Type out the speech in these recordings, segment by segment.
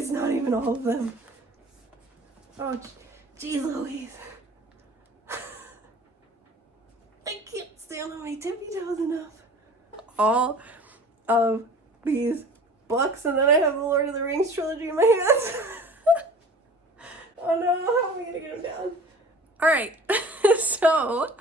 it's not even all of them. Oh, geez Louise. I can't stand on my tippy toes enough. All of these books, and then I have the Lord of the Rings trilogy in my hands. Oh no, how am I gonna get them down? All right, so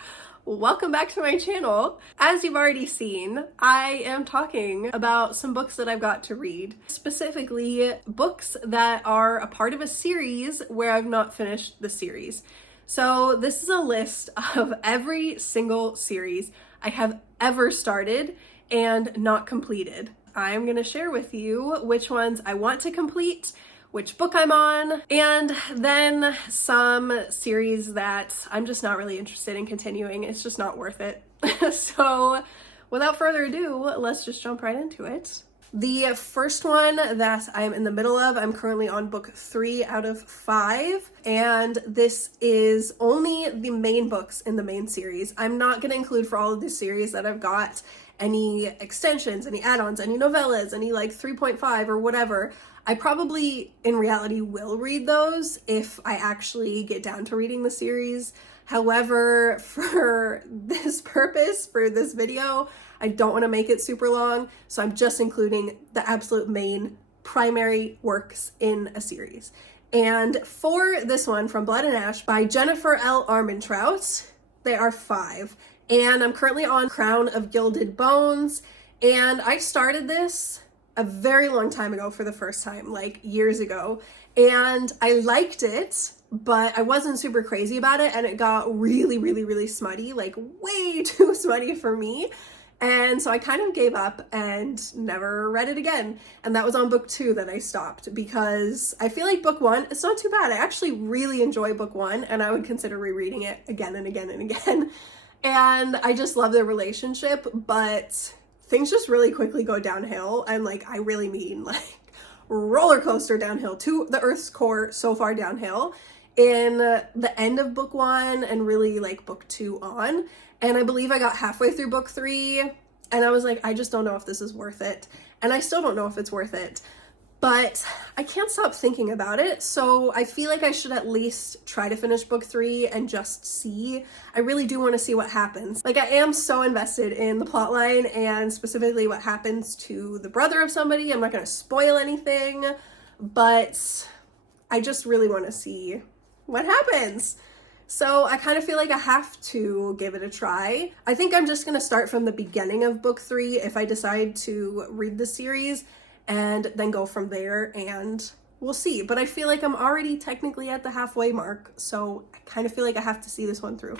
welcome back to my channel. As you've already seen, I am talking about some books that I've got to read, specifically books that are a part of a series where I've not finished the series. So this is a list of every single series I have ever started and not completed. I'm gonna share with you which ones I want to complete, which book I'm on, and then some series that I'm just not really interested in continuing. It's just not worth it. So without further ado, let's just jump right into it. The first one that I'm in the middle of, I'm currently on book 3 out of 5, and this is only the main books in the main series. I'm not going to include for all of this series that I've got any extensions, any add-ons, any novellas, any like 3.5 or whatever. I probably in reality will read those if I actually get down to reading the series. However, for this purpose, for this video, I don't want to make it super long, so I'm just including the absolute main primary works in a series. And for this one, From Blood and Ash by Jennifer L. Armentrout, there are 5. And I'm currently on Crown of Gilded Bones, and I started this a very long time ago for the first time, like years ago, and I liked it, but I wasn't super crazy about it, and it got really smutty, like way too smutty for me. And so I kind of gave up and never read it again. And that was on book 2 that I stopped, because I feel like book 1, it's not too bad. I actually really enjoy book 1, and I would consider rereading it again and again and again. And I just love their relationship, but things just really quickly go downhill. And like, I really mean like roller coaster downhill to the Earth's core, so far downhill in the end of book 1 and really like book 2 on. And I believe I got halfway through book 3 and I was like, I just don't know if this is worth it. And I still don't know if it's worth it, but I can't stop thinking about it. So I feel like I should at least try to finish book 3 and just see. I really do want to see what happens. Like, I am so invested in the plot line and specifically what happens to the brother of somebody. I'm not going to spoil anything, but I just really want to see what happens. So I kind of feel like I have to give it a try. I think I'm just going to start from the beginning of book 3 if I decide to read the series, and then go from there, and we'll see. But I feel like I'm already technically at the halfway mark, so I kind of feel like I have to see this one through.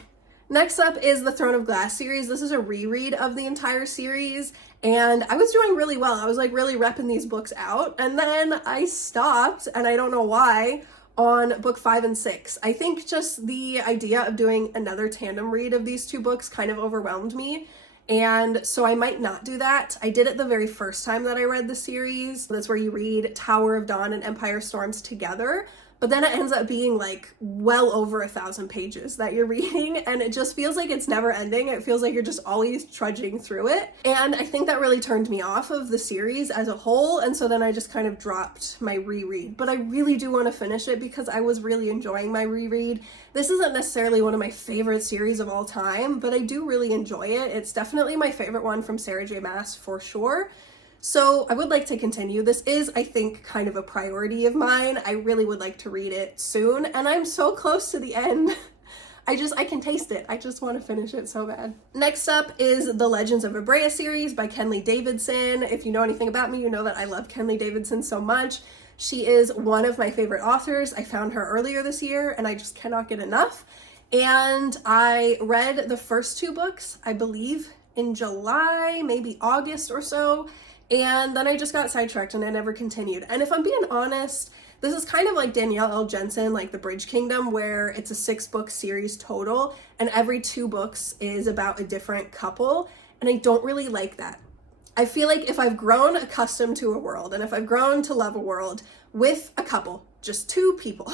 Next up is the Throne of Glass series. This is a reread of the entire series, and I was doing really well. I was like really repping these books out, and then I stopped, and I don't know why, on book 5 and 6. I think just the idea of doing another tandem read of these 2 books kind of overwhelmed me. And so I might not do that. I did it the very first time that I read the series. That's where you read Tower of Dawn and Empire Storms together. But then it ends up being like well over 1,000 pages that you're reading, and it just feels like it's never ending. It feels like you're just always trudging through it. And I think that really turned me off of the series as a whole, and so then I just kind of dropped my reread. But I really do want to finish it because I was really enjoying my reread. This isn't necessarily one of my favorite series of all time, but I do really enjoy it. It's definitely my favorite one from Sarah J. Maas for sure. So I would like to continue. This is, I think, kind of a priority of mine. I really would like to read it soon, and I'm so close to the end. I can taste it. I just want to finish it so bad. Next up is the Legends of Abreia series by Kenley Davidson. If you know anything about me, you know that I love Kenley Davidson so much. She is one of my favorite authors. I found her earlier this year, and I just cannot get enough. And I read the first 2 books, I believe, in July, maybe August or so. And then I just got sidetracked and I never continued. And if I'm being honest, this is kind of like Danielle L. Jensen, like The Bridge Kingdom, where it's a 6-book series total, and every 2 books is about a different couple, and I don't really like that. I feel like if I've grown accustomed to a world, and if I've grown to love a world with a couple, just 2 people,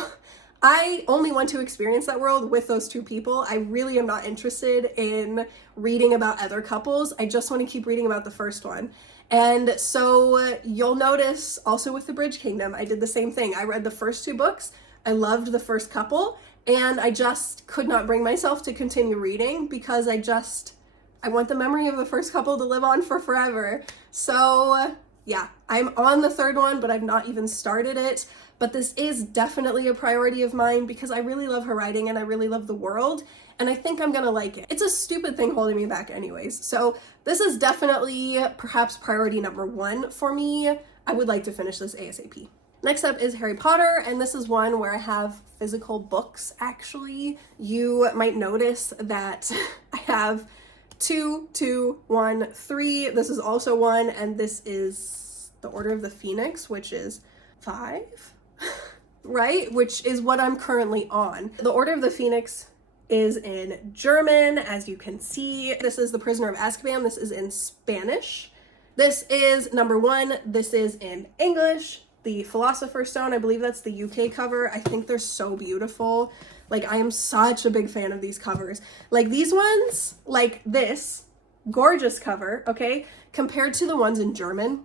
I only want to experience that world with those 2 people. I really am not interested in reading about other couples. I just want to keep reading about the first one. And so you'll notice also with the Bridge Kingdom, I did the same thing. I read the first 2 books, I loved the first couple, and I just could not bring myself to continue reading because I want the memory of the first couple to live on for forever. So yeah, I'm on the 3rd one, but I've not even started it. But this is definitely a priority of mine because I really love her writing and I really love the world, and I think I'm gonna like it. It's a stupid thing holding me back anyways. So this is definitely perhaps priority number 1 for me. I would like to finish this ASAP. Next up is Harry Potter, and this is one where I have physical books actually. You might notice that I have 2, 2, 1, 3. This is also 1, and this is the Order of the Phoenix, which is 5, right? Which is what I'm currently on. The Order of the Phoenix is in German, as you can see. This is The Prisoner of Azkaban. This is in Spanish. This is number 1. This is in English. The Philosopher's Stone, I believe that's the UK cover. I think they're so beautiful. Like, I am such a big fan of these covers. Like, these ones, like this gorgeous cover, okay, compared to the ones in German.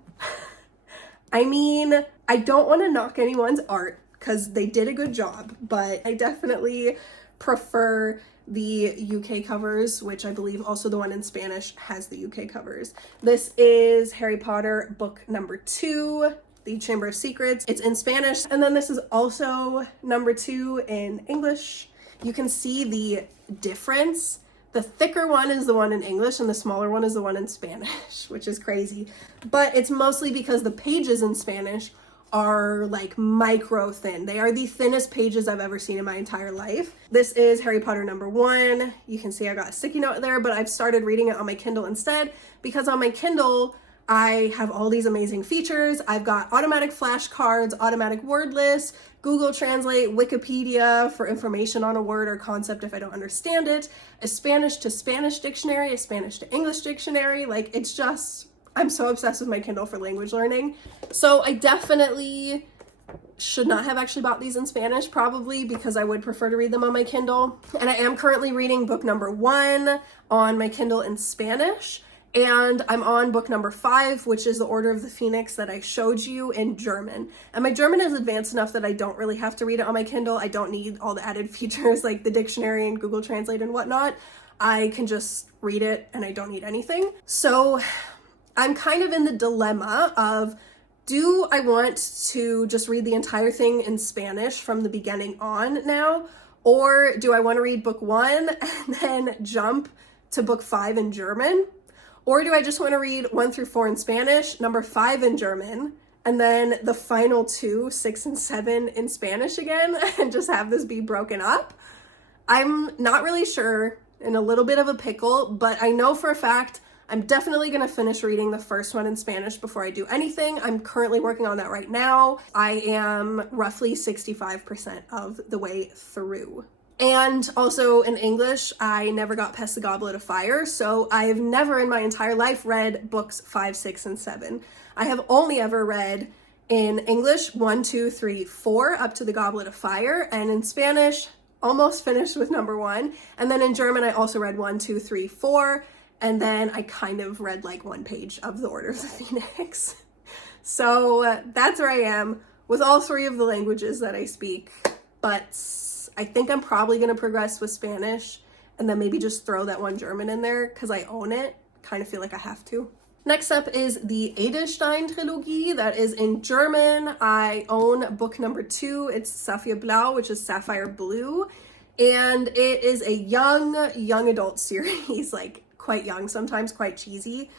I mean, I don't want to knock anyone's art because they did a good job, but I definitely prefer the UK covers, which I believe also the one in Spanish has the UK covers. This is Harry Potter book number 2. The Chamber of Secrets. It's in Spanish. And then this is also number 2 in English. You can see the difference. The thicker one is the one in English and the smaller one is the one in Spanish, which is crazy. But it's mostly because the pages in Spanish are like micro thin. They are the thinnest pages I've ever seen in my entire life. This is Harry Potter number 1. You can see I got a sticky note there, but I've started reading it on my Kindle instead because on my Kindle, I have all these amazing features. I've got automatic flashcards, automatic word lists, Google Translate, Wikipedia for information on a word or concept if I don't understand it, a Spanish to Spanish dictionary, a Spanish to English dictionary. Like, it's just, I'm so obsessed with my Kindle for language learning. So I definitely should not have actually bought these in Spanish, probably, because I would prefer to read them on my Kindle. And I am currently reading book number 1 on my Kindle in Spanish. And I'm on book number 5, which is The Order of the Phoenix that I showed you in German. And my German is advanced enough that I don't really have to read it on my Kindle. I don't need all the added features like the dictionary and Google Translate and whatnot. I can just read it and I don't need anything. So I'm kind of in the dilemma of, do I want to just read the entire thing in Spanish from the beginning on now? Or do I want to read book 1 and then jump to book 5 in German? Or do I just want to read 1 through 4 in Spanish, number 5 in German, and then the final 2, 6 and 7 in Spanish again, and just have this be broken up? I'm not really sure, in a little bit of a pickle, but I know for a fact I'm definitely going to finish reading the first one in Spanish before I do anything. I'm currently working on that right now. I am roughly 65% of the way through. And also in English, I never got past the Goblet of Fire, so I've never in my entire life read books 5, 6, and 7. I have only ever read in English 1, 2, 3, 4 up to the Goblet of Fire, and in Spanish, almost finished with number 1. And then in German, I also read 1, 2, 3, 4, and then I kind of read like 1 page of The Order of the Phoenix. So that's where I am with all 3 of the languages that I speak, but I think I'm probably going to progress with Spanish and then maybe just throw that 1 German in there because I own it. Kind of feel like I have to. Next up is the Edelstein Trilogy. That is in German. I own book number 2. It's Saphir Blau, which is Sapphire Blue. And it is a young adult series, like quite young, sometimes quite cheesy,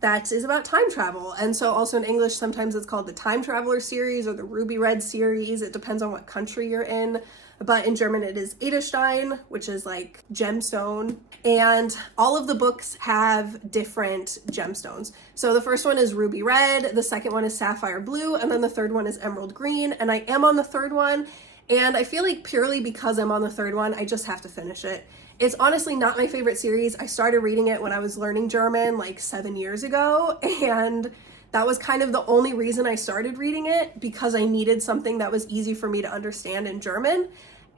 that is about time travel. And so also in English, sometimes it's called the Time Traveler series or the Ruby Red series. It depends on what country you're in. But in German, it is Edelstein, which is like gemstone. And all of the books have different gemstones. So the first one is Ruby Red, the second one is Sapphire Blue, and then the third one is Emerald Green. And I am on the third one. And I feel like purely because I'm on the third one, I just have to finish it. It's honestly not my favorite series. I started reading it when I was learning German like 7 years ago. And that was kind of the only reason I started reading it, because I needed something that was easy for me to understand in German.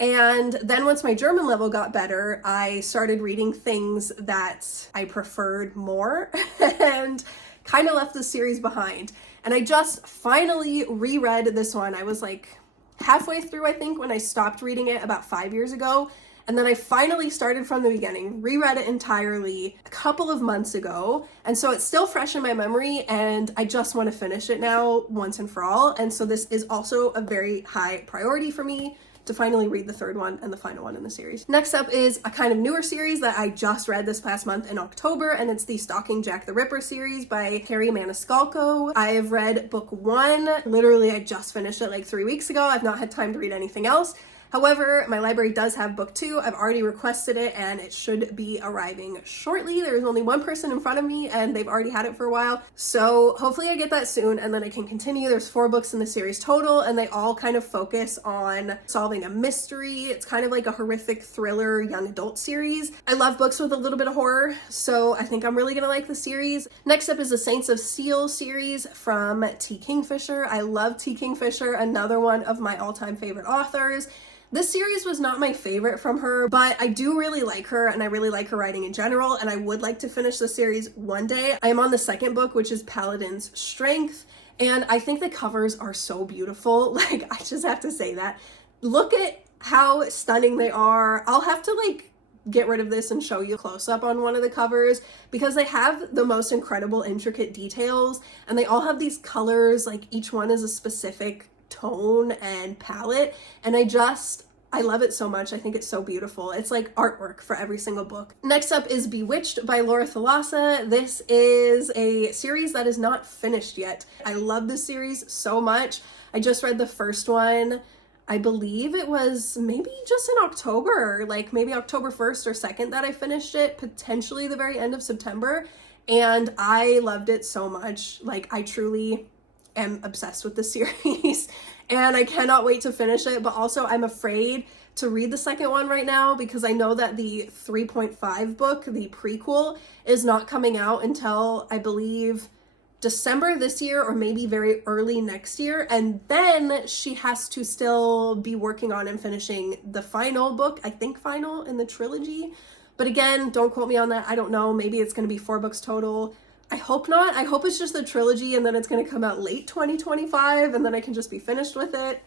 And then once my German level got better, I started reading things that I preferred more and kind of left the series behind. And I just finally reread this one. I was like halfway through, I think, when I stopped reading it about 5 years ago. And then I finally started from the beginning, reread it entirely a couple of months ago. And so it's still fresh in my memory, and I just want to finish it now once and for all. And so this is also a very high priority for me to finally read the third one and the final one in the series. Next up is a kind of newer series that I just read this past month in October, and it's the Stalking Jack the Ripper series by Carrie Maniscalco. I have read book 1. Literally, I just finished it like 3 weeks ago. I've not had time to read anything else. However, my library does have book 2. I've already requested it, and it should be arriving shortly. There's only one person in front of me, and they've already had it for a while. So hopefully I get that soon, and then I can continue. There's 4 books in the series total, and they all kind of focus on solving a mystery. It's kind of like a horrific thriller young adult series. I love books with a little bit of horror, so I think I'm really gonna like the series. Next up is the Saints of Steel series from T. Kingfisher. I love T. Kingfisher, another one of my all-time favorite authors. This series was not my favorite from her, but I do really like her, and I really like her writing in general, and I would like to finish the series one day. I am on the second book, which is Paladin's Strength, and I think the covers are so beautiful. Like, I just have to say that. Look at how stunning they are. I'll have to like get rid of this and show you a close-up on one of the covers, because they have the most incredible intricate details, and they all have these colors, like each one is a specific tone and palette, and I love it so much. I think it's so beautiful. It's like artwork for every single book. Next up is Bewitched by Laura Thalassa. This is a series that is not finished yet. I love this series so much. I just read the first one. I believe it was maybe just in October, like maybe October 1st or 2nd that I finished it, potentially the very end of September, and I loved it so much. Like, I truly am obsessed with the series and I cannot wait to finish it, but also I'm afraid to read the second one right now because I know that the 3.5 book, the prequel, is not coming out until I believe December this year or maybe very early next year, and then she has to still be working on and finishing the final book, I think final in the trilogy, but again, don't quote me on that. I don't know, maybe it's going to be 4 books total. I hope not. I hope it's just the trilogy and then it's going to come out late 2025 and then I can just be finished with it.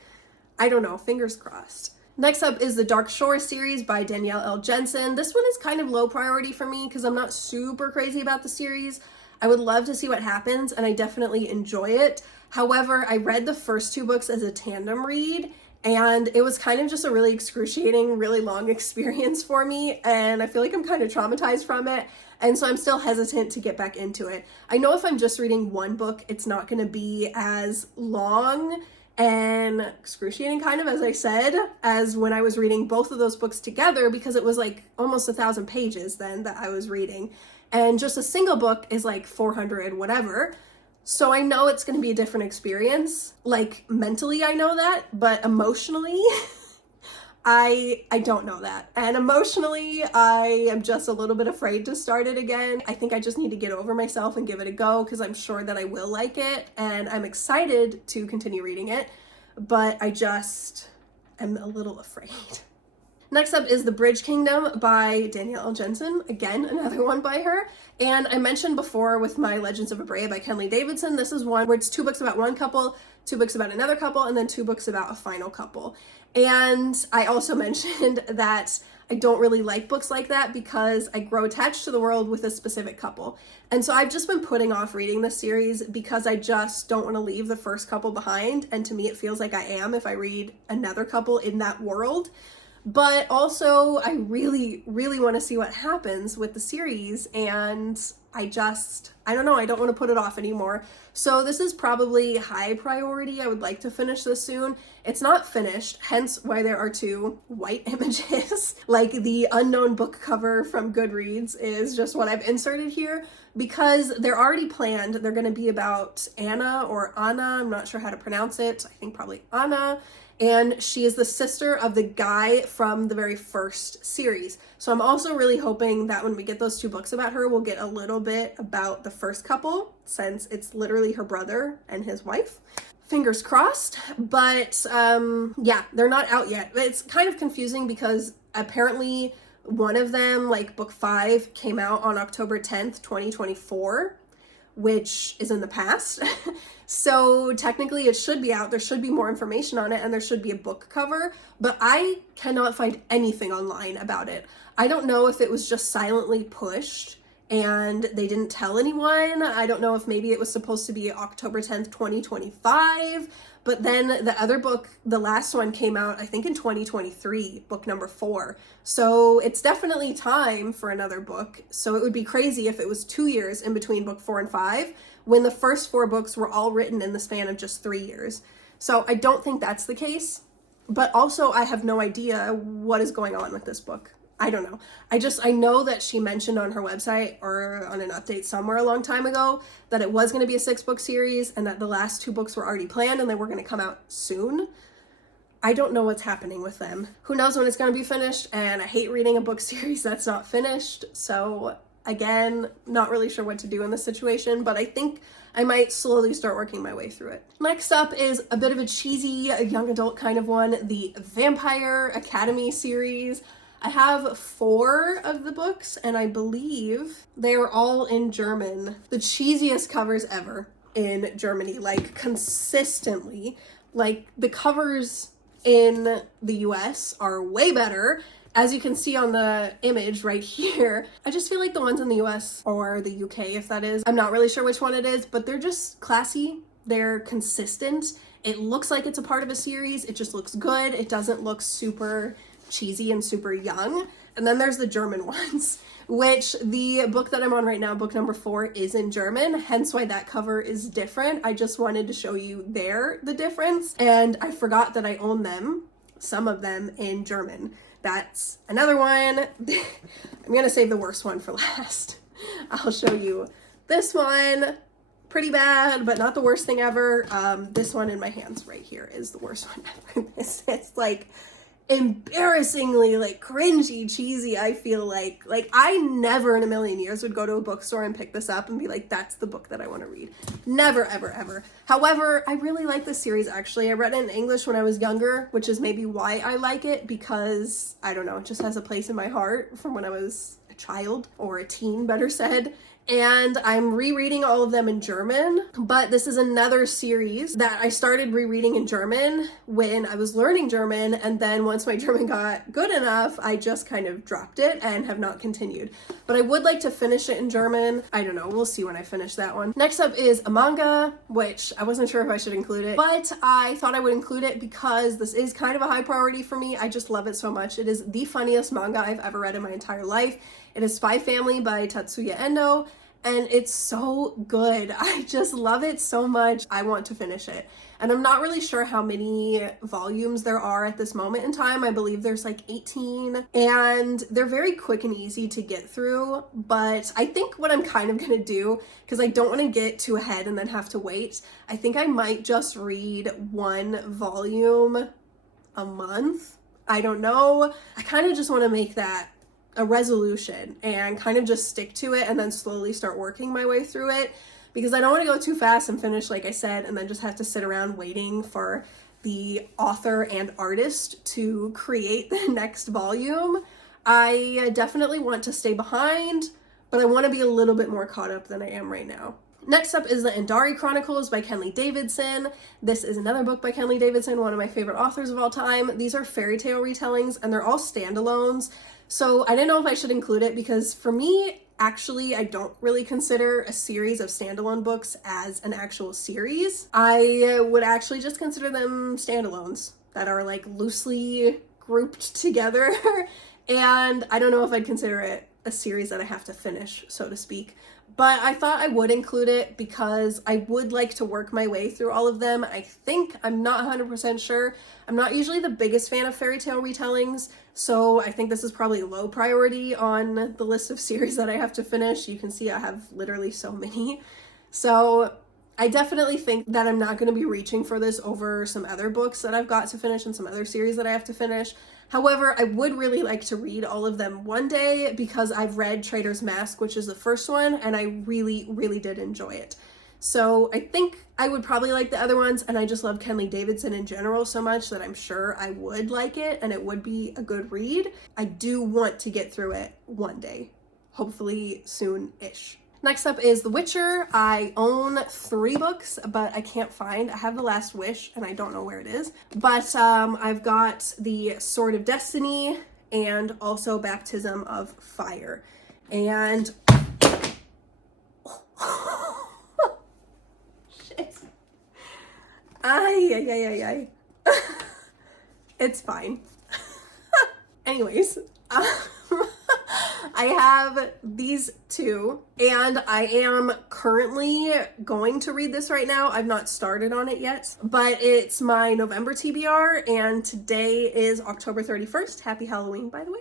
I don't know. Fingers crossed. Next up is the Dark Shore series by Danielle L. Jensen. This one is kind of low priority for me because I'm not super crazy about the series. I would love to see what happens and I definitely enjoy it. However, I read the first 2 books as a tandem read and it was kind of just a really excruciating, really long experience for me, and I feel like I'm kind of traumatized from it, and so I'm still hesitant to get back into it. I know if I'm just reading one book, it's not going to be as long and excruciating, kind of, as I said, as when I was reading both of those books together, because it was like almost 1,000 pages then that I was reading, and just a single book is like 400 whatever. So I know it's going to be a different experience. Like, mentally I know that, but emotionally I don't know that. And emotionally I am just a little bit afraid to start it again. I think I just need to get over myself and give it a go because I'm sure that I will like it and I'm excited to continue reading it, but I just am a little afraid. Next up is The Bridge Kingdom by Danielle L. Jensen. Again, another one by her. And I mentioned before with my Legends of Abreia by Kenley Davidson, this is one where it's 2 books about one couple, 2 books about another couple, and then 2 books about a final couple. And I also mentioned that I don't really like books like that because I grow attached to the world with a specific couple. And so I've just been putting off reading this series because I just don't want to leave the first couple behind. And to me, it feels like I am if I read another couple in that world. But also, I really, really want to see what happens with the series, and I don't know, I don't want to put it off anymore. So this is probably high priority. I would like to finish this soon. It's not finished, hence why there are 2 white images. Like the unknown book cover from Goodreads is just what I've inserted here because they're already planned. They're going to be about Anna or Anna, I'm not sure how to pronounce it. I think probably Anna. And she is the sister of the guy from the very first series. So I'm also really hoping that when we get those 2 books about her, we'll get a little bit about the first couple, since it's literally her brother and his wife. Fingers crossed. But yeah, they're not out yet. It's kind of confusing because apparently one of them, like book 5, came out on October 10th, 2024. which is in the past. So technically it should be out. There should be more information on it, and there should be a book cover, but I cannot find anything online about it. I don't know if it was just silently pushed and they didn't tell anyone. I don't know if maybe it was supposed to be October 10th, 2025, but then the other book, the last one, came out, I think, in 2023, book number 4. So it's definitely time for another book. So it would be crazy if it was 2 years in between book 4 and 5, when the first 4 books were all written in the span of just 3 years. So I don't think that's the case, but also I have no idea what is going on with this book. I don't know. I know that she mentioned on her website or on an update somewhere a long time ago that it was going to be a 6-book series and that the last 2 books were already planned and they were going to come out soon. I don't know what's happening with them. Who knows when it's going to be finished, and I hate reading a book series that's not finished. So again, not really sure what to do in this situation, but I think I might slowly start working my way through it. Next up is a bit of a cheesy young adult kind of one, the Vampire Academy series. I have 4 of the books, and I believe they are all in German. The cheesiest covers ever in Germany, like consistently. Like the covers in the US are way better. As you can see on the image right here, I just feel like the ones in the US or the UK, if that is, I'm not really sure which one it is, but they're just classy. They're consistent. It looks like it's a part of a series. It just looks good. It doesn't look super cheesy and super young. And then there's the German ones, which the book that I'm on right now, book number 4, is in German, hence why that cover is different. I just wanted to show you the difference, and I forgot that I own them, some of them, in German. That's another one. I'm gonna save the worst one for last. I'll show you this one. Pretty bad, but not the worst thing ever. This one in my hands right here is the worst one ever. This is like embarrassingly like cringy, cheesy. I feel like I never in a million years would go to a bookstore and pick this up and be like, that's the book that I want to read. Never, ever, ever. However, I really like this series. Actually, I read it in English when I was younger, which is maybe why I like it, because I don't know, it just has a place in my heart from when I was a child, or a teen, better said. And I'm rereading all of them in German, but this is another series that I started rereading in German when I was learning German, and then once my German got good enough, I just kind of dropped it and have not continued. But I would like to finish it in German. I don't know, we'll see when I finish that one. Next up is a manga, which I wasn't sure if I should include it, but I thought I would include it because this is kind of a high priority for me. I just love it so much. It is the funniest manga I've ever read in my entire life. It is Spy Family by Tatsuya Endo, and it's so good. I just love it so much. I want to finish it. And I'm not really sure how many volumes there are at this moment in time. I believe there's like 18, and they're very quick and easy to get through. But I think what I'm kind of gonna do, because I don't want to get too ahead and then have to wait, I think I might just read 1 volume a month. I don't know. I kind of just want to make that a resolution and kind of just stick to it and then slowly start working my way through it, because I don't want to go too fast and finish, like I said, and then just have to sit around waiting for the author and artist to create the next volume. I definitely want to stay behind, but I want to be a little bit more caught up than I am right now. Next up is the Andari Chronicles by Kenley Davidson. This is another book by Kenley Davidson, one of my favorite authors of all time. These are fairy tale retellings, and they're all standalones. So I didn't know if I should include it, because for me, actually, I don't really consider a series of standalone books as an actual series. I would actually just consider them standalones that are like loosely grouped together. And I don't know if I'd consider it a series that I have to finish, so to speak. But I thought I would include it because I would like to work my way through all of them. I think, I'm not 100% sure. I'm not usually the biggest fan of fairy tale retellings, so I think this is probably low priority on the list of series that I have to finish. You can see I have literally so many. So I definitely think that I'm not going to be reaching for this over some other books that I've got to finish and some other series that I have to finish. However, I would really like to read all of them one day, because I've read Trader's Mask, which is the first one, and I really, really did enjoy it. So I think I would probably like the other ones, and I just love Kenley Davidson in general so much that I'm sure I would like it, and it would be a good read. I do want to get through it one day, hopefully soon-ish. Next up is The Witcher. I own 3 books, but I can't find. I have The Last Wish, and I don't know where it is. But I've got The Sword of Destiny and also Baptism of Fire. And shit. Ay. It's fine. Anyways, I have these 2, and I am currently going to read this right now. I've not started on it yet, but it's my November TBR, and today is October 31st. Happy Halloween, by the way.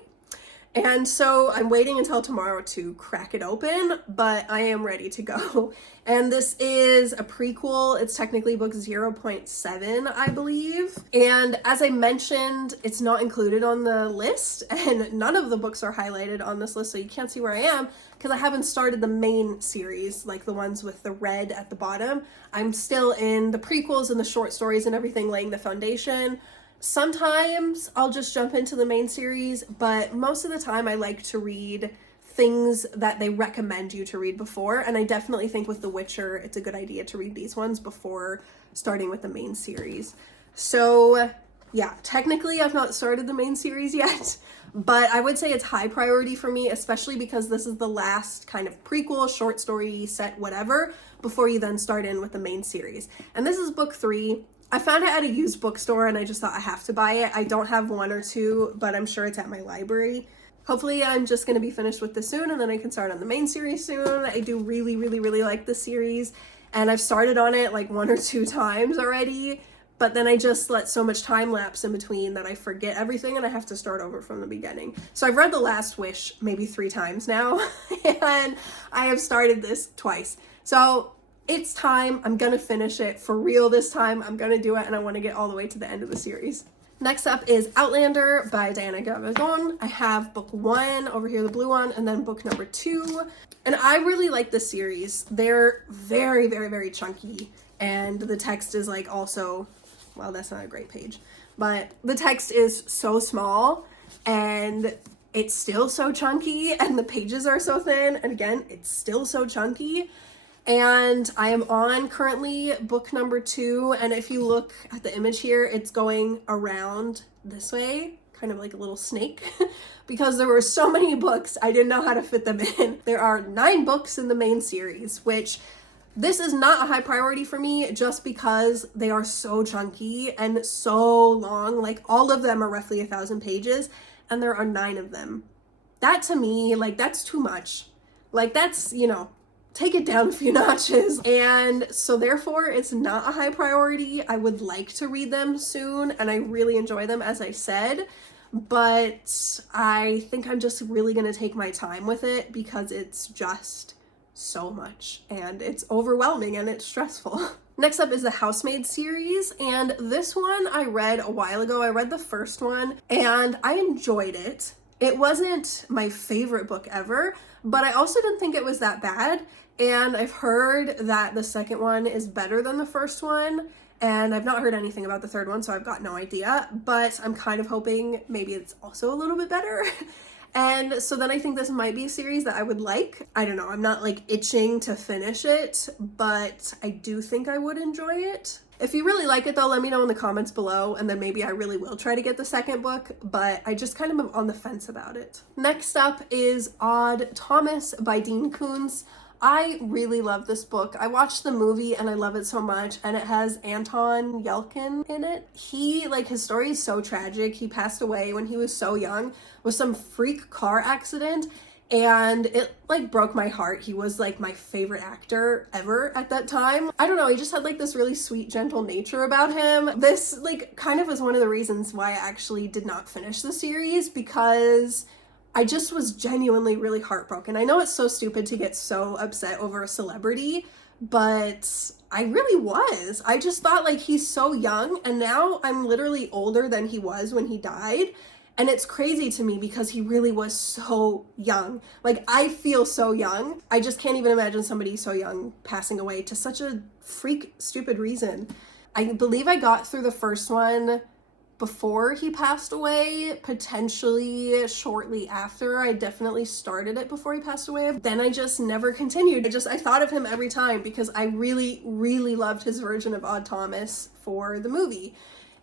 And so I'm waiting until tomorrow to crack it open, but I am ready to go. And this is a prequel. It's technically book 0.7, I believe. And as I mentioned, it's not included on the list, and none of the books are highlighted on this list, so you can't see where I am because I haven't started the main series, like the ones with the red at the bottom. I'm still in the prequels and the short stories and everything, laying the foundation. Sometimes I'll just jump into the main series, but most of the time I like to read things that they recommend you to read before, and I definitely think with The Witcher it's a good idea to read these ones before starting with the main series. So yeah, technically I've not started the main series yet, but I would say it's high priority for me, especially because this is the last kind of prequel, short story set, whatever, before you then start in with the main series. And this is book 3. I found it at a used bookstore and I just thought I have to buy it. I don't have 1 or 2, but I'm sure it's at my library. Hopefully I'm just going to be finished with this soon and then I can start on the main series soon. I do really like this series, and I've started on it like 1 or 2 times already, but then I just let so much time lapse in between that I forget everything and I have to start over from the beginning. So I've read The Last Wish maybe 3 times now and I have started this twice. So it's time. I'm gonna finish it for real this time. I'm gonna do it, and I want to get all the way to the end of the series. Next up is Outlander by Diana Gabaldon. I have book 1 over here, the blue one, and then book number 2. And I really like this series. They're very chunky, and the text is like also, well, that's not a great page, but the text is so small and it's still so chunky, and the pages are so thin, and again, it's still so chunky. And I am on currently book number 2, and if you look at the image here, it's going around this way, kind of like a little snake, because there were so many books, I didn't know how to fit them in. There are 9 books in the main series, which this is not a high priority for me just because they are so chunky and so long. Like, all of them are roughly 1,000 pages, and there are 9 of them. That to me, like, that's too much. Like, that's, you know, take it down a few notches. And so therefore it's not a high priority. I would like to read them soon, and I really enjoy them, as I said, but I think I'm just really gonna take my time with it because it's just so much and it's overwhelming and it's stressful. Next up is the Housemaid series, and this one I read a while ago. I read the first one and I enjoyed it. It wasn't my favorite book ever, but I also didn't think it was that bad. And I've heard that the second one is better than the first one, and I've not heard anything about the third one, so I've got no idea, but I'm kind of hoping maybe it's also a little bit better. And so then I think this might be a series that I would like. I don't know, I'm not like itching to finish it, but I do think I would enjoy it. If you really like it though, let me know in the comments below, and then maybe I really will try to get the second book, but I just kind of am on the fence about it. Next up is Odd Thomas by Dean Koontz. I really love this book. I watched the movie and I love it so much, and it has Anton Yelchin in it. His story is so tragic. He passed away when he was so young with some freak car accident, and it like broke my heart. He was like my favorite actor ever at that time. I don't know, he just had like this really sweet, gentle nature about him. This like kind of was one of the reasons why I actually did not finish the series, because I just was genuinely really heartbroken. I know it's so stupid to get so upset over a celebrity, but I really was. I just thought like he's so young, and now I'm literally older than he was when he died. And it's crazy to me because he really was so young. Like, I feel so young. I just can't even imagine somebody so young passing away to such a freak stupid reason. I believe I got through the first one before he passed away, potentially shortly after. I definitely started it before he passed away. Then I just never continued. I thought of him every time because I really, really loved his version of Odd Thomas for the movie.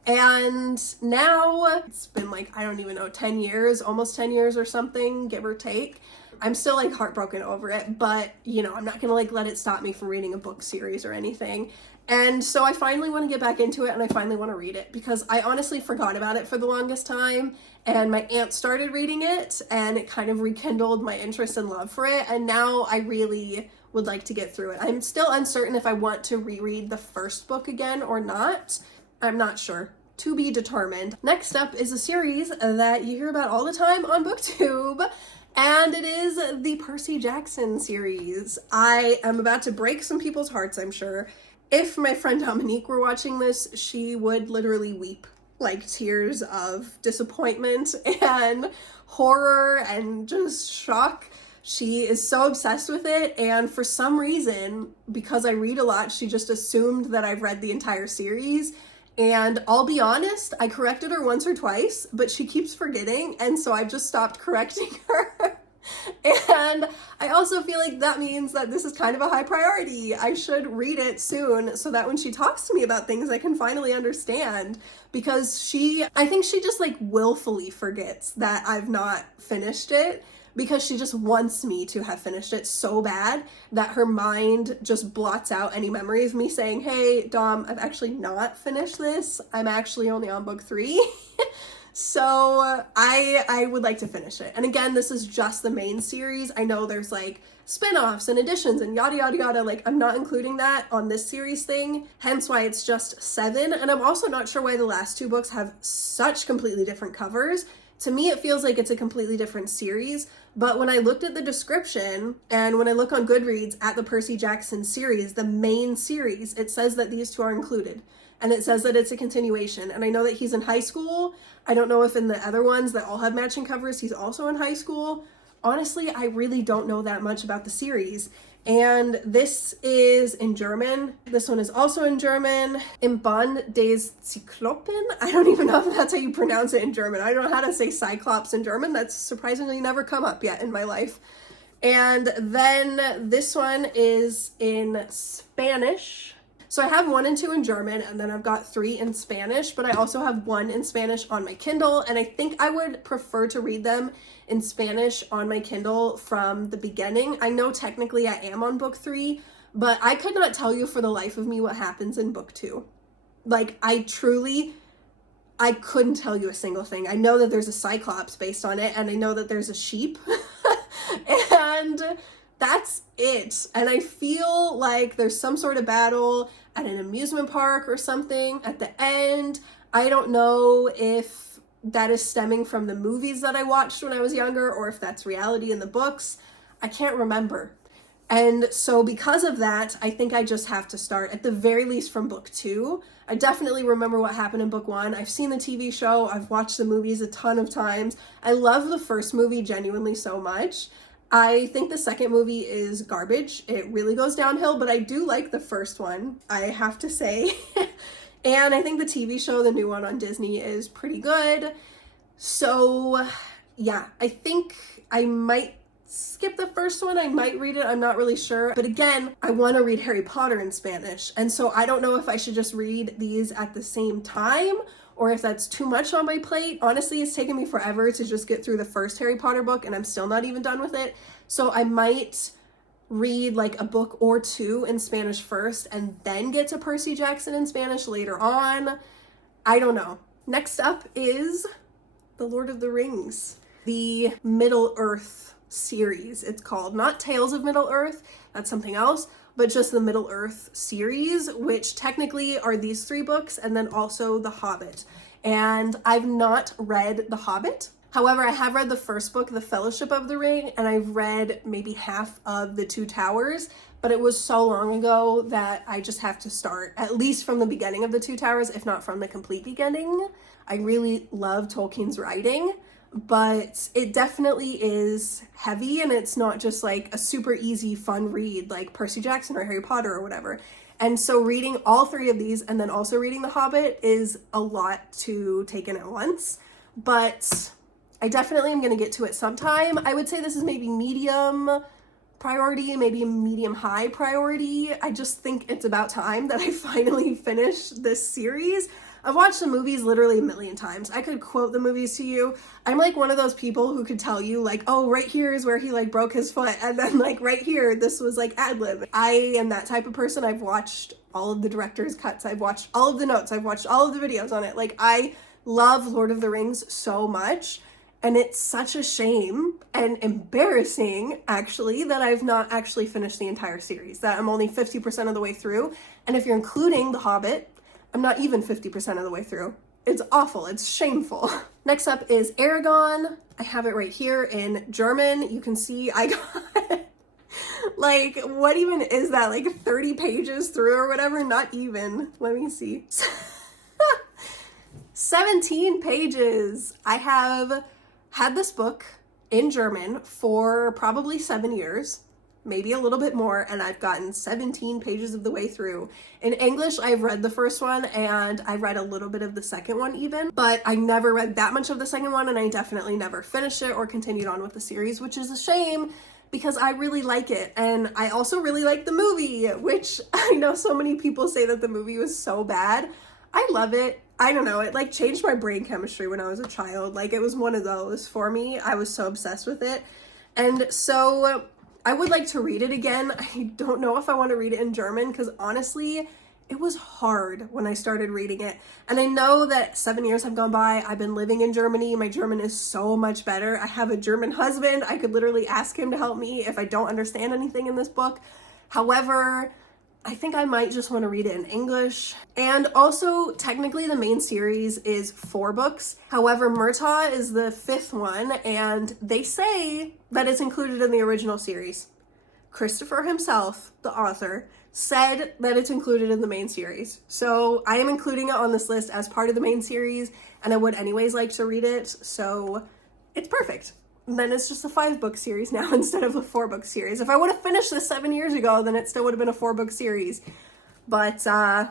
And now it's been like, I don't even know, 10 years, almost 10 years or something, give or take. I'm still like heartbroken over it, but you know, I'm not gonna like let it stop me from reading a book series or anything. And so I finally want to get back into it, and I finally want to read it because I honestly forgot about it for the longest time, and my aunt started reading it and it kind of rekindled my interest and love for it, and now I really would like to get through it. I'm still uncertain if I want to reread the first book again or not. I'm not sure. To be determined. Next up is a series that you hear about all the time on booktube, and it is the Percy Jackson series. I am about to break some people's hearts, I'm sure. If my friend Dominique were watching this, she would literally weep, like tears of disappointment and horror and just shock. She is so obsessed with it, and for some reason, because I read a lot, she just assumed that I've read the entire series. And I'll be honest, I corrected her once or twice, but she keeps forgetting, and so I've just stopped correcting her. And I also feel like that means that this is kind of a high priority. I should read it soon so that when she talks to me about things, I can finally understand, because I think she just like willfully forgets that I've not finished it, because she just wants me to have finished it so bad that her mind just blots out any memory of me saying, hey, Dom, I've actually not finished this. I'm actually only on book 3. So I would like to finish it. And again, this is just the main series. I know there's like spin-offs and additions and yada yada yada. Like, I'm not including that on this series thing, hence why it's just 7. And I'm also not sure why the last 2 books have such completely different covers. To me, it feels like it's a completely different series, but when I looked at the description and when I look on Goodreads at the Percy Jackson series, the main series, it says that these 2 are included, and it says that it's a continuation. And I know that he's in high school. I don't know if in the other ones that all have matching covers, he's also in high school. Honestly, I really don't know that much about the series. And this is in German. This one is also in German. Im Band des Zyklopen? I don't even know if that's how you pronounce it in German. I don't know how to say Cyclops in German. That's surprisingly never come up yet in my life. And then this one is in Spanish. So I have 1 and 2 in German, and then I've got 3 in Spanish, but I also have 1 in Spanish on my Kindle, and I think I would prefer to read them in Spanish on my Kindle from the beginning. I know technically I am on book 3, but I could not tell you for the life of me what happens in book 2. Like, I couldn't tell you a single thing. I know that there's a Cyclops based on it, and I know that there's a sheep, and that's it. And I feel like there's some sort of battle at an amusement park or something at the end. I don't know if that is stemming from the movies that I watched when I was younger or if that's reality in the books. I can't remember. And so because of that, I think I just have to start at the very least from book 2. I definitely remember what happened in book 1. I've seen the TV show. I've watched the movies a ton of times. I love the first movie genuinely so much. I think the second movie is garbage. It really goes downhill, but I do like the first one, I have to say. And I think the TV show, the new one on Disney, is pretty good. So yeah, I think I might skip the first one. I might read it. I'm not really sure. But again, I want to read Harry Potter in Spanish. And so I don't know if I should just read these at the same time or if that's too much on my plate. Honestly, it's taken me forever to just get through the first Harry Potter book, and I'm still not even done with it. So I might read like a book or 2 in Spanish first and then get to Percy Jackson in Spanish later on. I don't know. Next up is The Lord of the Rings, the Middle-earth series. It's called, not Tales of Middle-earth, that's something else, but just the Middle-earth series, which technically are these 3 books, and then also The Hobbit. And I've not read The Hobbit. However, I have read the first book, The Fellowship of the Ring, and I've read maybe half of The Two Towers, but it was so long ago that I just have to start at least from the beginning of The Two Towers, if not from the complete beginning. I really love Tolkien's writing, but it definitely is heavy, and it's not just like a super easy, fun read like Percy Jackson or Harry Potter or whatever. And so reading all three of these and then also reading The Hobbit is a lot to take in at once. But I definitely am going to get to it sometime. I would say this is maybe medium priority, maybe medium high priority. I just think it's about time that I finally finish this series. I've watched the movies literally a million times. I could quote the movies to you. I'm like one of those people who could tell you like, oh, right here is where he like broke his foot. And then like right here, this was like ad lib. I am that type of person. I've watched all of the director's cuts. I've watched all of the notes. I've watched all of the videos on it. Like I love Lord of the Rings so much. And it's such a shame and embarrassing, actually, that I've not actually finished the entire series, that I'm only 50% of the way through. And if you're including The Hobbit, I'm not even 50% of the way through. It's awful. It's shameful. Next up is Aragon. I have it right here in German. You can see I got, like, what even is that? Like 30 pages through or whatever? Not even. Let me see. 17 pages. I have had this book in German for probably 7 years, maybe a little bit more, and I've gotten 17 pages of the way through. In English, I've read the first one and I read a little bit of the second one even, but I never read that much of the second one, and I definitely never finished it or continued on with the series, which is a shame because I really like it. And I also really like the movie, which I know so many people say that the movie was so bad. I love it. I don't know, it like changed my brain chemistry when I was a child. Like it was one of those for me. I was so obsessed with it. And so I would like to read it again. I don't know if I want to read it in German because honestly, it was hard when I started reading it. And I know that 7 years have gone by. I've been living in Germany. My German is so much better. I have a German husband. I could literally ask him to help me if I don't understand anything in this book. However, I think I might just want to read it in English. And also, technically the main series is 4 books. However, Murtaugh is the 5th one, and they say that it's included in the original series. Christopher himself, the author, said that it's included in the main series. So I am including it on this list as part of the main series, and I would anyways like to read it, so it's perfect. Then it's just a 5-book series now instead of a 4-book series. If I would have finished this 7 years ago, then it still would have been a 4-book series. But I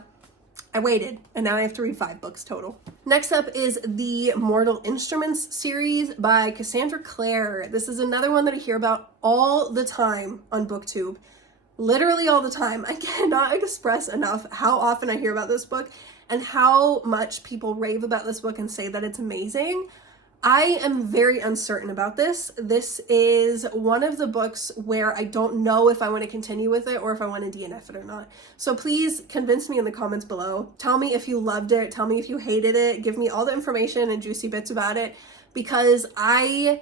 waited, and now I have to read 5 books total. Next up is the Mortal Instruments series by Cassandra Clare. This is another one that I hear about all the time on booktube. Literally all the time. I cannot express enough how often I hear about this book and how much people rave about this book and say that it's amazing. I am very uncertain about this. This is one of the books where I don't know if I want to continue with it or if I want to DNF it or not. So please convince me in the comments below. Tell me if you loved it. Tell me if you hated it. Give me all the information and juicy bits about it because I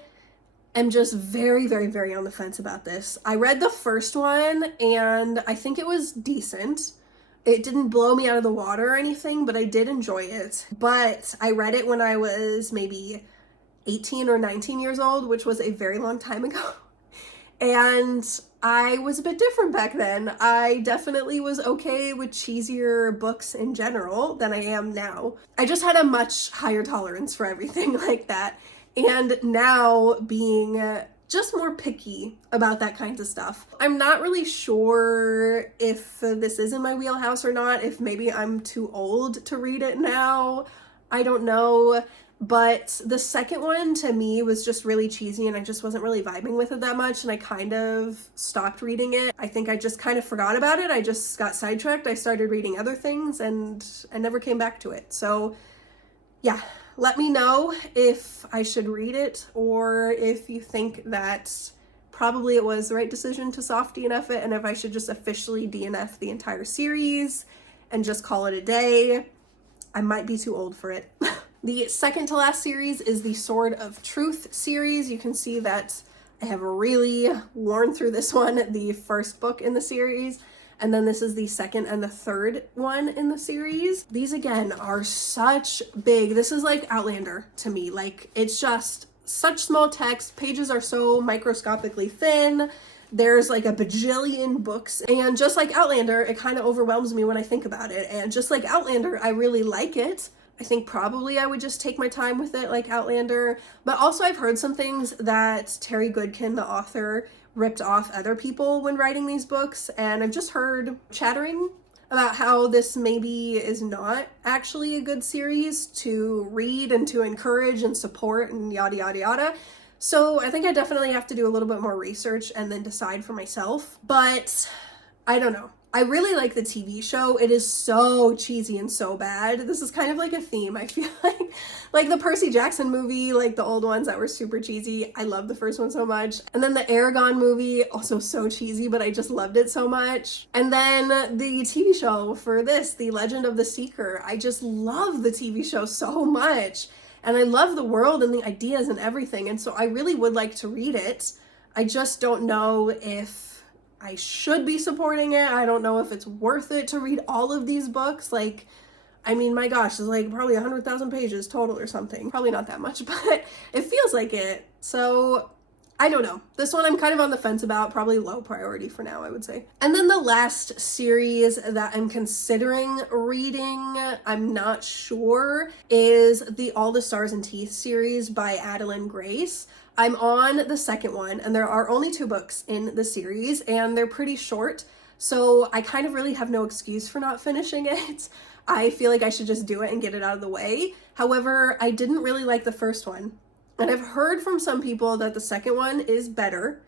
am just very, very, very on the fence about this. I read the first one and I think it was decent. It didn't blow me out of the water or anything, but I did enjoy it. But I read it when I was maybe 18 or 19 years old, which was a very long time ago. And I was a bit different back then. I definitely was okay with cheesier books in general than I am now. I just had a much higher tolerance for everything like that. And now being just more picky about that kind of stuff. I'm not really sure if this is in my wheelhouse or not, if maybe I'm too old to read it now. I don't know. But the second one to me was just really cheesy and I just wasn't really vibing with it that much and I kind of stopped reading it. I think I just kind of forgot about it. I just got sidetracked. I started reading other things and I never came back to it. So yeah, let me know if I should read it or if you think that probably it was the right decision to soft DNF it and if I should just officially DNF the entire series and just call it a day. I might be too old for it. The second to last series is the Sword of Truth series. You can see that I have really worn through this one, the first book in the series, and then this is the second and the third one in the series. These again are such big, this is like Outlander to me, like it's just such small text, pages are so microscopically thin, there's like a bajillion books, and just like Outlander, it kind of overwhelms me when I think about it, and just like Outlander, I really like it. I think probably I would just take my time with it like Outlander, but also I've heard some things that Terry Goodkin, the author, ripped off other people when writing these books, and I've just heard chattering about how this maybe is not actually a good series to read and to encourage and support and yada yada yada. So I think I definitely have to do a little bit more research and then decide for myself. But I don't know. I really like the TV show. It is so cheesy and so bad. This is kind of like a theme, I feel like the Percy Jackson movie, like the old ones that were super cheesy. I love the first one so much. And then the Aragon movie, also so cheesy, but I just loved it so much. And then the TV show for this, The Legend of the Seeker. I just love the TV show so much. And I love the world and the ideas and everything. And so I really would like to read it. I just don't know if I should be supporting it. I don't know if it's worth it to read all of these books. Like, I mean, my gosh, it's like probably 100,000 pages total or something. Probably not that much, but it feels like it. So I don't know. This one I'm kind of on the fence about, probably low priority for now, I would say. And then the last series that I'm considering reading, I'm not sure, is the All the Stars and Teeth series by Adeline Grace. I'm on the second one, and there are only 2 books in the series, and they're pretty short, so I kind of really have no excuse for not finishing it. I feel like I should just do it and get it out of the way. However, I didn't really like the first one, and I've heard from some people that the second one is better,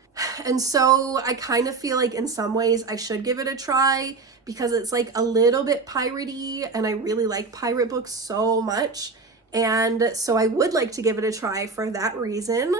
and so I kind of feel like in some ways I should give it a try, because it's like a little bit piratey, and I really like pirate books so much. And so I would like to give it a try for that reason.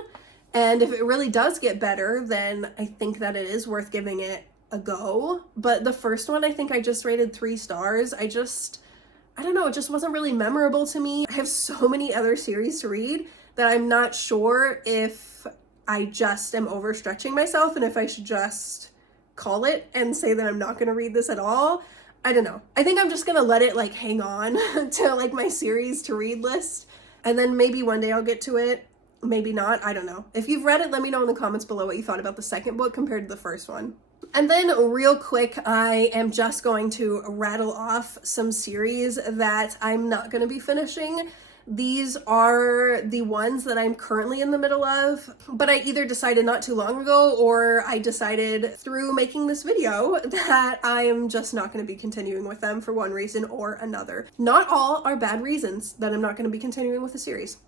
And if it really does get better, then I think that it is worth giving it a go. But the first one, I think I just rated 3 stars. I don't know, it just wasn't really memorable to me. I have so many other series to read that I'm not sure if I just am overstretching myself and if I should just call it and say that I'm not going to read this at all. I don't know. I think I'm just gonna let it like hang on to like my series to read list, and then maybe one day I'll get to it, maybe not, I don't know. If you've read it, let me know in the comments below what you thought about the second book compared to the first one. And then real quick, I am just going to rattle off some series that I'm not going to be finishing. These are the ones that I'm currently in the middle of, but I either decided not too long ago or I decided through making this video that I am just not going to be continuing with them for one reason or another. Not all are bad reasons that I'm not going to be continuing with the series.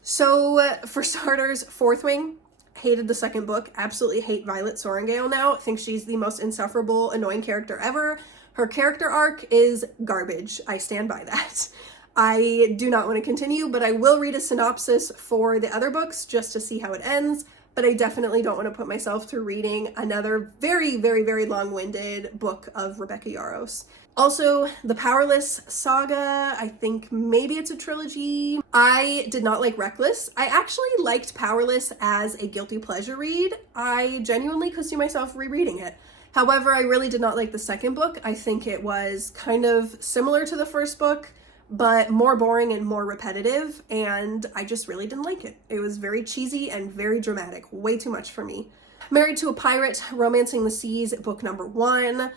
So for starters, Fourth Wing. Hated the second book. Absolutely hate Violet Sorrengail now. I think she's the most insufferable, annoying character ever. Her character arc is garbage. I stand by that. I do not want to continue, but I will read a synopsis for the other books just to see how it ends, but I definitely don't want to put myself through reading another very, very, very long-winded book of Rebecca Yarros. Also, the Powerless saga, I think maybe it's a trilogy. I did not like Reckless. I actually liked Powerless as a guilty pleasure read. I genuinely could see myself rereading it. However, I really did not like the second book. I think it was kind of similar to the first book, but more boring and more repetitive, and I just really didn't like it. It was very cheesy and very dramatic, way too much for me. Married to a Pirate, Romancing the Seas, book number 1.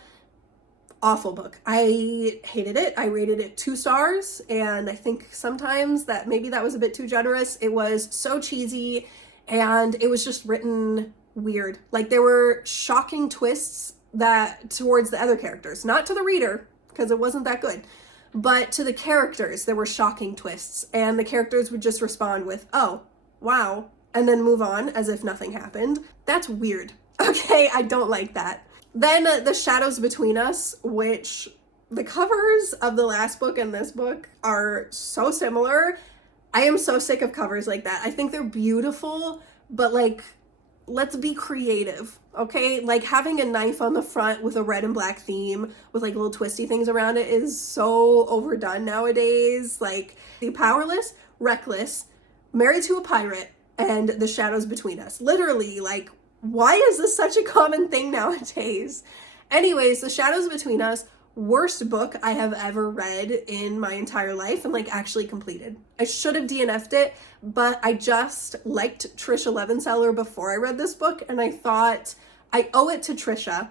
Awful book. I hated it. I rated it 2 stars, and I think sometimes that maybe that was a bit too generous. It was so cheesy, and it was just written weird. Like, there were shocking twists that towards the other characters, not to the reader, because it wasn't that good. But to the characters, there were shocking twists, and the characters would just respond with, oh, wow, and then move on as if nothing happened. That's weird. Okay, I don't like that. Then The Shadows Between Us, which the covers of the last book and this book are so similar. I am so sick of covers like that. I think they're beautiful, but like, let's be creative, okay? Like, having a knife on the front with a red and black theme with like little twisty things around it is so overdone nowadays. Like, The Powerless, Reckless, Married to a Pirate, and The Shadows Between Us. Literally, like, why is this such a common thing nowadays? Anyways, The Shadows Between Us, worst book I have ever read in my entire life and like actually completed. I should have DNF'd it, but I just liked Trisha Levenseller before I read this book, and I thought I owe it to Trisha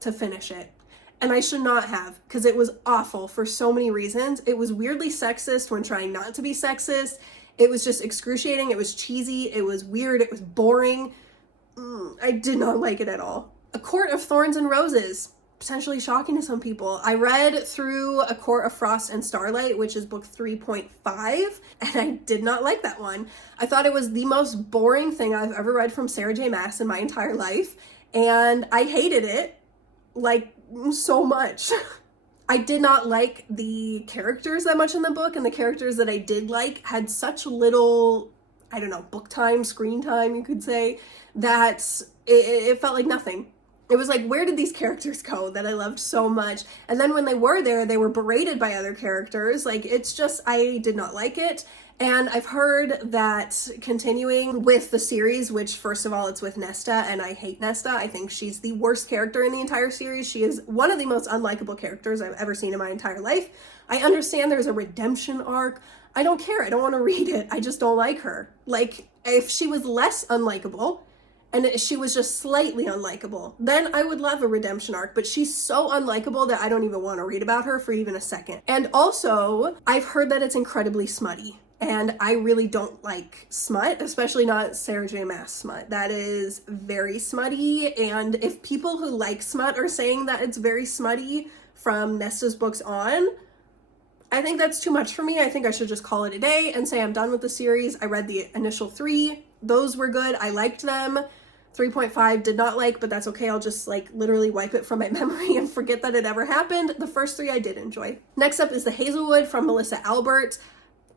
to finish it. And I should not have, because it was awful for so many reasons. It was weirdly sexist when trying not to be sexist. It was just excruciating. It was cheesy. It was weird. It was boring. I did not like it at all. A Court of Thorns and Roses. potentially shocking to some people. I read through A Court of Frost and Starlight, which is book 3.5, and I did not like that one. I thought it was the most boring thing I've ever read from Sarah J. Maas in my entire life, and I hated it, like, so much. I did not like the characters that much in the book, and the characters that I did like had such little, I don't know, book time, screen time, you could say, that it felt like nothing. It was like, where did these characters go that I loved so much? And then when they were there, they were berated by other characters. Like, it's just, I did not like it. And I've heard that continuing with the series, which first of all, it's with Nesta, and I hate Nesta. I think she's the worst character in the entire series. She is one of the most unlikable characters I've ever seen in my entire life. I understand there's a redemption arc. I don't care. I don't want to read it. I just don't like her. Like, if she was less unlikable, and she was just slightly unlikable, then I would love a redemption arc, but she's so unlikable that I don't even want to read about her for even a second. And also, I've heard that it's incredibly smutty, and I really don't like smut, especially not Sarah J. Maas smut. That is very smutty, and if people who like smut are saying that it's very smutty from Nesta's books on, I think that's too much for me. I think I should just call it a day and say I'm done with the series. I read the initial 3. Those were good. I liked them. 3.5 did not like, but that's okay. I'll just like literally wipe it from my memory and forget that it ever happened. The first 3 I did enjoy. Next up is The Hazelwood from Melissa Albert.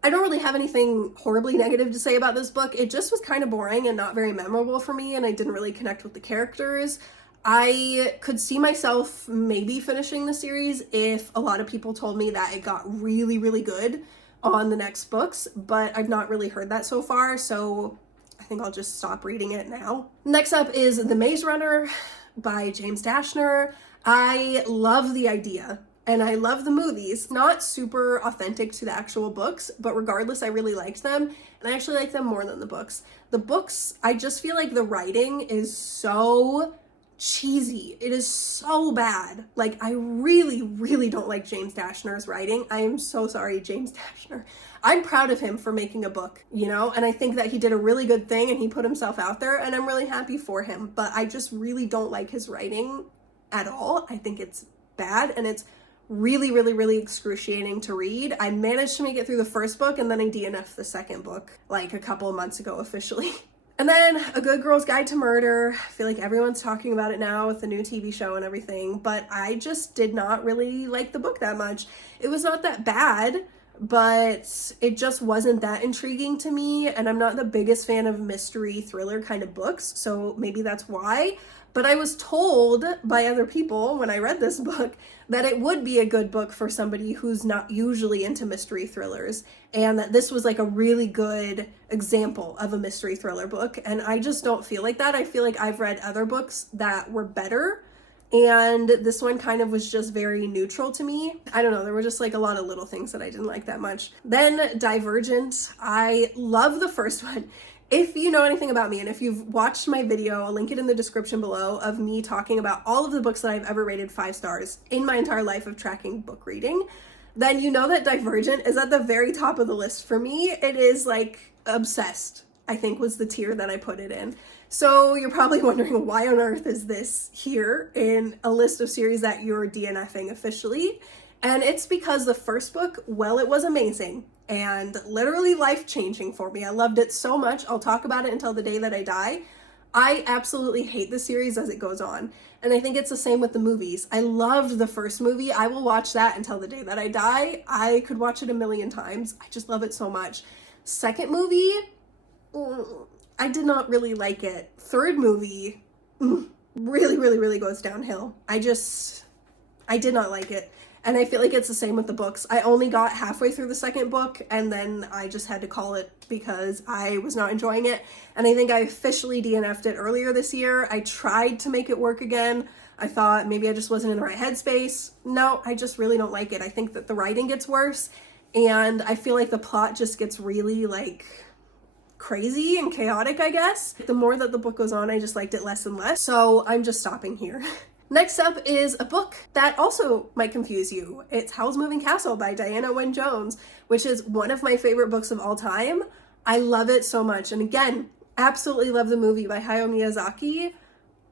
I don't really have anything horribly negative to say about this book. It just was kind of boring and not very memorable for me, and I didn't really connect with the characters. I could see myself maybe finishing the series if a lot of people told me that it got really, really good on the next books, but I've not really heard that so far, so I think I'll just stop reading it now. Next up is The Maze Runner by James Dashner. I love the idea and I love the movies. Not super authentic to the actual books, but regardless, I really liked them, and I actually like them more than the books. The books, I just feel like the writing is so cheesy. It is so bad. Like, I really, really don't like James Dashner's writing. I am so sorry, James Dashner. I'm proud of him for making a book, you know, and I think that he did a really good thing and he put himself out there, and I'm really happy for him, but I just really don't like his writing at all. I think it's bad, and it's really, really, really excruciating to read. I managed to make it through the first book, and then I DNF'd the second book like a couple of months ago officially. And then A Good Girl's Guide to Murder. I feel like everyone's talking about it now with the new TV show and everything, but I just did not really like the book that much. It was not that bad, but it just wasn't that intriguing to me, and I'm not the biggest fan of mystery thriller kind of books, so maybe that's why. But I was told by other people when I read this book that it would be a good book for somebody who's not usually into mystery thrillers, and that this was like a really good example of a mystery thriller book, and I just don't feel like that. I feel like I've read other books that were better, and this one kind of was just very neutral to me. I don't know, there were just like a lot of little things that I didn't like that much. Then Divergent. I love the first one. If you know anything about me, and if you've watched my video, I'll link it in the description below, of me talking about all of the books that I've ever rated 5 stars in my entire life of tracking book reading, then you know that Divergent is at the very top of the list for me. It is like obsessed, I think was the tier that I put it in. So you're probably wondering, why on earth is this here in a list of series that you're DNFing officially? And it's because the first book, well, it was amazing and literally life-changing for me. I loved it so much. I'll talk about it until the day that I die. I absolutely hate the series as it goes on. And I think it's the same with the movies. I loved the first movie. I will watch that until the day that I die. I could watch it a million times. I just love it so much. Second movie, I did not really like it. Third movie, really, really, really goes downhill. I did not like it. And I feel like it's the same with the books. I only got halfway through the second book, and then I just had to call it because I was not enjoying it. And I think I officially DNF'd it earlier this year. I tried to make it work again. I thought maybe I just wasn't in the right headspace. No, I just really don't like it. I think that the writing gets worse, and I feel like the plot just gets really like crazy and chaotic, I guess. The more that the book goes on, I just liked it less and less. So I'm just stopping here. Next up is a book that also might confuse you. It's Howl's Moving Castle by Diana Wynne Jones, which is one of my favorite books of all time. I love it so much. And again, absolutely love the movie by Hayao Miyazaki.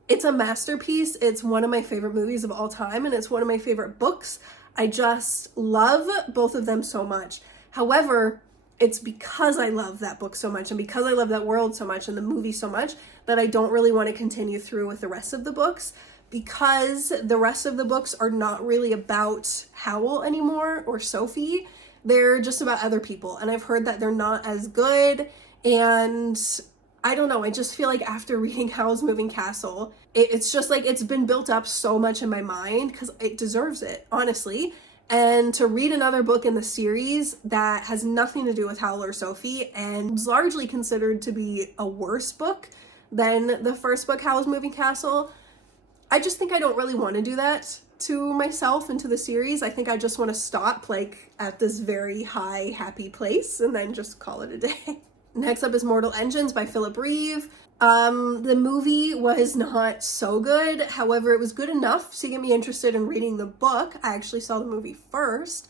It's a masterpiece. It's one of my favorite movies of all time, and it's one of my favorite books. I just love both of them so much. However, it's because I love that book so much and because I love that world so much and the movie so much that I don't really want to continue through with the rest of the books, because the rest of the books are not really about Howl anymore or Sophie. They're just about other people, and I've heard that they're not as good, and I don't know, I just feel like after reading Howl's Moving Castle, it's just like it's been built up so much in my mind because it deserves it, honestly. And to read another book in the series that has nothing to do with Howl or Sophie and is largely considered to be a worse book than the first book, Howl's Moving Castle, I just think I don't really want to do that to myself and to the series. I think I just want to stop like at this very high, happy place and then just call it a day. Next up is Mortal Engines by Philip Reeve. The movie was not so good. However, it was good enough to get me interested in reading the book. I actually saw the movie first,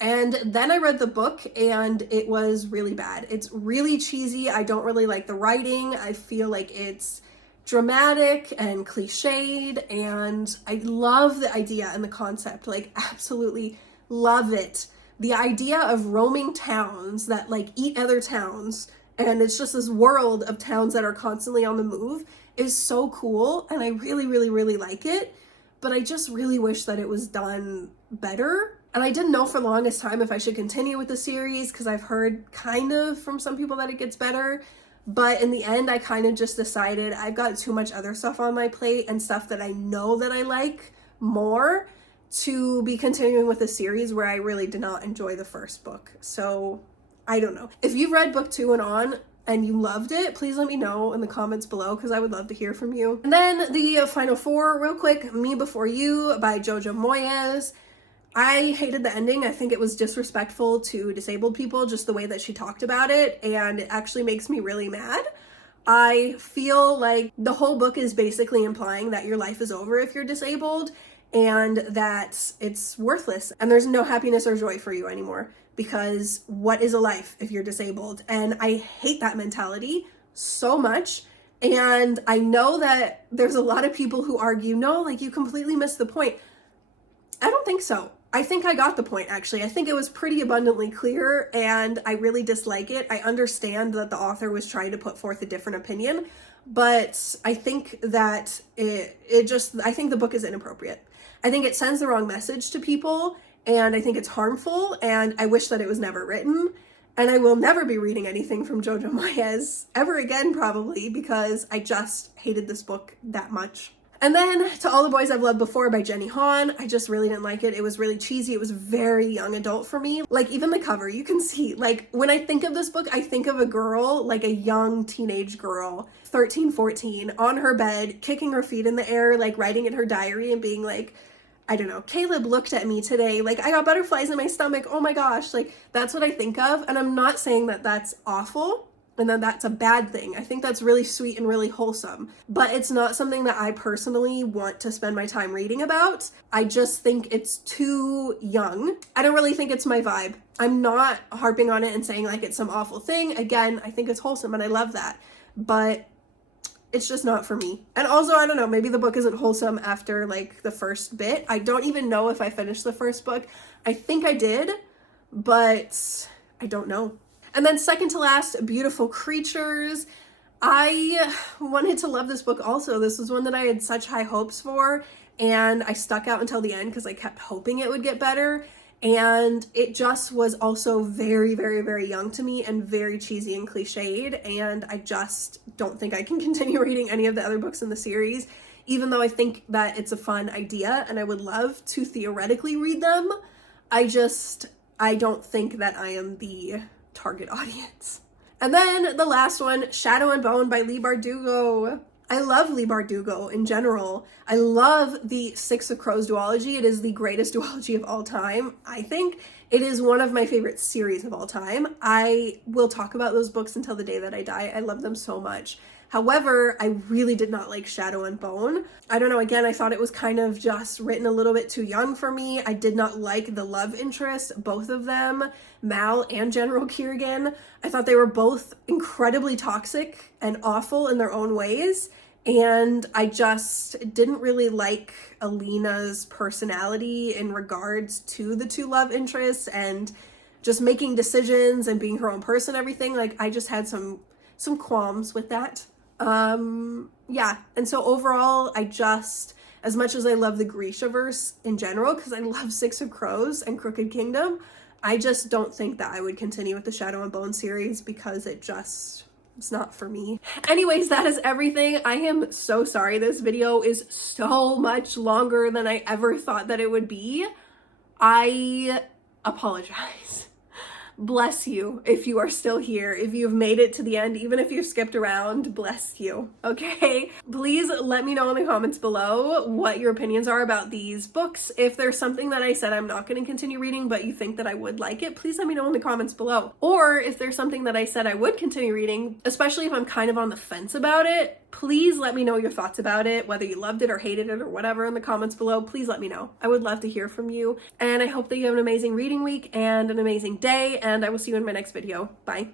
and then I read the book, and it was really bad. It's really cheesy. I don't really like the writing. I feel like it's dramatic and cliched, and I love the idea and the concept, like absolutely love it. The idea of roaming towns that like eat other towns, and it's just this world of towns that are constantly on the move, is so cool, and I really, really, really like it, but I just really wish that it was done better. And I didn't know for the longest time if I should continue with the series, because I've heard kind of from some people that it gets better, but in the end, I kind of just decided I've got too much other stuff on my plate and stuff that I know that I like more to be continuing with a series where I really did not enjoy the first book. So I don't know. If you've read book 2 and on and you loved it, please let me know in the comments below because I would love to hear from you. And then the final 4, real quick, Me Before You by Jojo Moyes. I hated the ending. I think it was disrespectful to disabled people, just the way that she talked about it, and it actually makes me really mad. I feel like the whole book is basically implying that your life is over if you're disabled and that it's worthless and there's no happiness or joy for you anymore. Because what is a life if you're disabled? And I hate that mentality so much. And I know that there's a lot of people who argue, no, like you completely missed the point. I don't think so. I think I got the point, actually. I think it was pretty abundantly clear, and I really dislike it. I understand that the author was trying to put forth a different opinion, but I think that I think the book is inappropriate. I think it sends the wrong message to people, and I think it's harmful, and I wish that it was never written, and I will never be reading anything from Jojo Moyes ever again, probably, because I just hated this book that much. And then To All the Boys I've Loved Before by Jenny Han. I just really didn't like it. It was really cheesy. It was very young adult for me. Like, even the cover, you can see, like, when I think of this book, I think of a girl, like a young teenage girl, 13, 14, on her bed, kicking her feet in the air, like writing in her diary and being like, I don't know, Caleb looked at me today, like I got butterflies in my stomach, oh my gosh, like that's what I think of. And I'm not saying that that's awful and that that's a bad thing. I think that's really sweet and really wholesome, but it's not something that I personally want to spend my time reading about. I just think it's too young. I don't really think it's my vibe. I'm not harping on it and saying like it's some awful thing. Again, I think it's wholesome and I love that, but it's just not for me. And also, I don't know, maybe the book isn't wholesome after like the first bit. I don't even know if I finished the first book. I think I did, but I don't know. And then second to last, Beautiful Creatures. I wanted to love this book also. This was one that I had such high hopes for, and I stuck out until the end because I kept hoping it would get better. And it just was also very, very, very young to me and very cheesy and cliched. And I just don't think I can continue reading any of the other books in the series, even though I think that it's a fun idea and I would love to theoretically read them. I don't think that I am the target audience. And then the last one, Shadow and Bone by Leigh Bardugo. I love Leigh Bardugo in general. I love the Six of Crows duology. It is the greatest duology of all time, I think. It is one of my favorite series of all time. I will talk about those books until the day that I die. I love them so much. However, I really did not like Shadow and Bone. I don't know, again, I thought it was kind of just written a little bit too young for me. I did not like the love interest, both of them, Mal and General Kiergan. I thought they were both incredibly toxic and awful in their own ways. And I just didn't really like Alina's personality in regards to the two love interests and just making decisions and being her own person, everything. Like, I just had some qualms with that. Yeah. And so overall, I just, as much as I love the Grishaverse in general, because I love Six of Crows and Crooked Kingdom, I just don't think that I would continue with the Shadow and Bone series because it's not for me. Anyways, that is everything. I am so sorry this video is so much longer than I ever thought that it would be. I apologize. Bless you if you are still here, if you've made it to the end, even if you've skipped around, bless you, okay? Please let me know in the comments below what your opinions are about these books. If there's something that I said I'm not going to continue reading, but you think that I would like it, please let me know in the comments below. Or if there's something that I said I would continue reading, especially if I'm kind of on the fence about it, please let me know your thoughts about it, whether you loved it or hated it or whatever in the comments below. Please let me know. I would love to hear from you. And I hope that you have an amazing reading week and an amazing day, and I will see you in my next video. Bye.